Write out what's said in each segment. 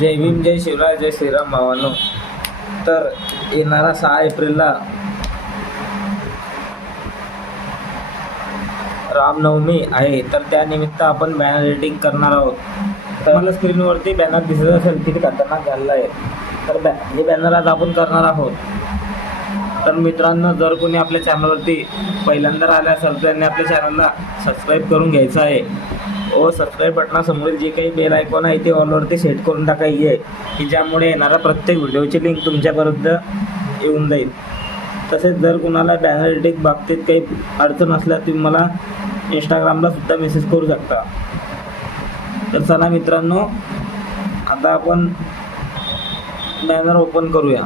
जय भीम, जय शिवराय, जय श्रीराम भावांनो. तर येणारा 6 एप्रिलला रामनवमी आहे. तर त्यानिमित्त आपण बॅनर एडिटिंग करणार आहोत. तर मला स्क्रीनवरती बॅनर दिसत असेल किती खतरनाक झालेला आहे. तर हे बॅनर आज आपण करणार आहोत. तर मित्रांनो, जर कोणी आपल्या चॅनलवरती पहिल्यांदा आला असेल तर त्यांनी आपल्या चॅनलला सबस्क्राईब करून घ्यायचं आहे व सबस्क्राईब बटनासमोरील जे काही बेल आयकॉन आहे ते ऑलवरती सेट करून टाकायची आहे की ज्यामुळे येणारा प्रत्येक व्हिडिओची लिंक तुमच्यापर्यंत येऊन जाईल. तसेच जर कोणाला बॅनर एडिटिंग बाबतीत काही अडचण असल्यास तुम्ही मला इंस्टाग्रामला सुद्धा मेसेज करू शकता. तर चला मित्रांनो, आता आपण बॅनर ओपन करूया.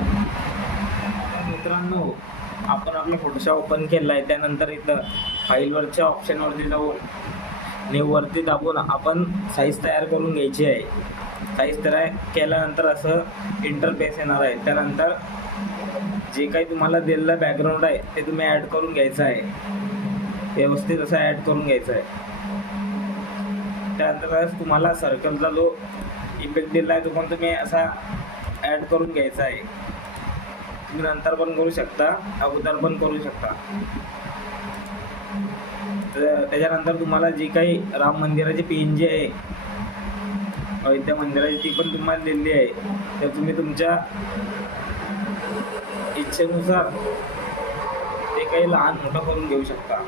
मित्रांनो, आपण आपला फोटोशॉप ओपन केला आहे. त्यानंतर इथं फाईलवरच्या ऑप्शनवरती जाऊन न्यूवरती दाबून आपण साईज तयार करून घ्यायची आहे. साईज तयार केल्यानंतर असं इंटरफेस येणार आहे. त्यानंतर जे काही तुम्हाला दिलेलं बॅकग्राऊंड आहे ते तुम्ही ॲड करून घ्यायचं आहे. व्यवस्थित असं ॲड करून घ्यायचं आहे. त्यानंतर तुम्हाला सर्कलचा जो इफेक्ट दिला आहे तो पण तुम्ही असा ॲड करून घ्यायचा आहे. तुम्ही नंतर पण करू शकता, अगोदर पण करू शकता. तर त्याच्यानंतर तुम्हाला जी काही राम मंदिराची PNG आहे, अयोध्या मंदिराची, ती पण तुम्हाला दिलेली आहे. तर तुम्ही तुमच्या इच्छेनुसार ते काही लहान मोठं करून घेऊ शकता.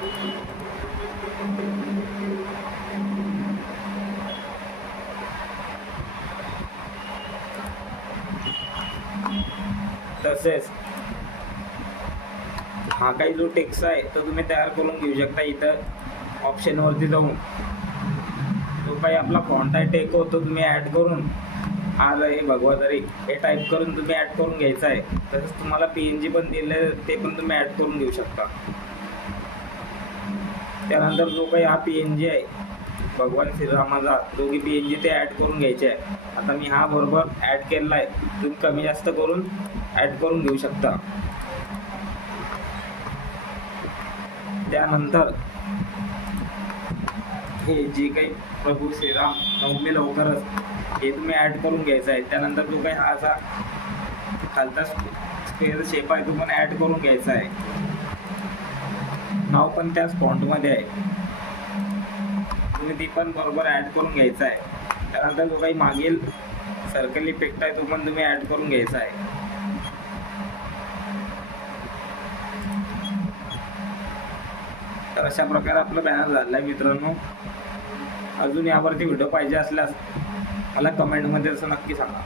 तसेच हा काही जो टेक्स्ट आहे तो तुम्ही तयार करून घेऊ शकता. इथं ऑप्शनवरती जाऊन जो काही आपला फॉन्ट आहे टेक होतो तुम्ही ॲड करून आज हे भगवादरी हे टाईप करून तुम्ही ॲड करून घ्यायचं आहे. तसंच तुम्हाला PNG पण दिले ते पण तुम्ही ॲड करून घेऊ शकता. त्यानंतर जो काही हा PNG आहे भगवान श्रीरामाचा दोघी PNG ते ॲड करून घ्यायचे आहे. आता मी हा बरोबर ॲड केलेला आहे. तुम्ही कमी जास्त करून ॲड करून घेऊ शकता. त्यानंतर हे जे काही प्रभू श्रीराम नवमी लवकरच हे तुम्ही ॲड करून घ्यायचं आहे. त्यानंतर जो काही हा असा खालचा स्क्वेअर शेप आहे तो पण ॲड करून घ्यायचा आहे. नाव पण त्याच फॉन्टमध्ये आहे. तुम्ही ती पण बरोबर ॲड करून घ्यायचं आहे. त्यानंतर जो काही मागील सर्कल इफेक्ट आहे तो पण तुम्ही ॲड करून घ्यायचा आहे. तर अशा प्रकारे आपलं बॅनर झालं आहे मित्रांनो. अजून यावरती व्हिडिओ पाहिजे असल्यास मला कमेंटमध्ये असं नक्की सांगा.